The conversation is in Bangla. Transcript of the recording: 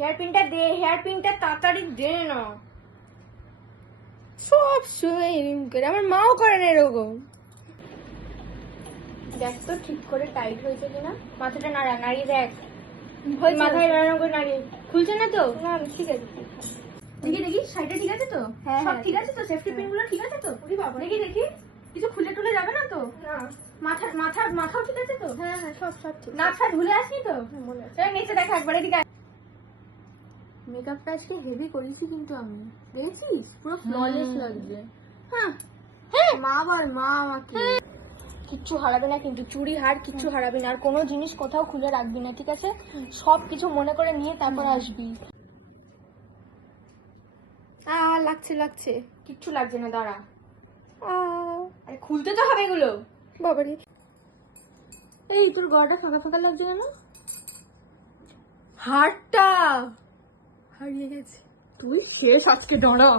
হেয়ার পিনটা দে, হেয়ার পিনটা তাড়াতাড়ি দে না। সব সময় এরকম করে, আমার মাও করে না এরকম। দেখ তো ঠিক করে টাইট হয়েছে কিনা, মাথাটা নাড়া, নাড়িয়ে দেখ। হয়েছে, মাথায় নাড়ানো করে নাড়িয়ে, খুলছে না তো? না ঠিক আছে। দেখি দেখি সাইডটা ঠিক আছে তো? হ্যাঁ, সব হ্যাঁ, ঠিক আছে তো? সেফটি পিন গুলো ঠিক আছে তো? দেখি দেখি, কিছু খুলে টুলে যাবে না তো? না, মাথাও ঠিক আছে তো? হ্যাঁ হ্যাঁ সব সব ঠিক। নাক ফাট ভুলে আসনি তো? মনে আছে। চল নিচে দেখ একবার, এদিকে আয়। মেকআপটা আজকে হেভি করেছি কিন্তু আমি, দেখেছিস পুরো ফ্ললেস লাগছে। হ্যাঁ, মা বল, মা আমাকে কিচ্ছু হারাবে না কিন্তু, চুড়ি হার কিচ্ছু হারাবি না, আর কোনো জিনিস কোথাও খুলে রাখবি না, ঠিক আছে? সব কিছু মনে করে নিয়ে তারপর আসবি। লাগছে লাগছে। কিচ্ছু লাগছে না, দাঁড়া। আরে খুলতে তো হবে এগুলো। বাবারে, এই তোর গলাটা ফাঁকা ফাঁকা লাগছে কেন? হারটা হারিয়ে গেছে। তুই শেষ আজকে, দাঁড়া।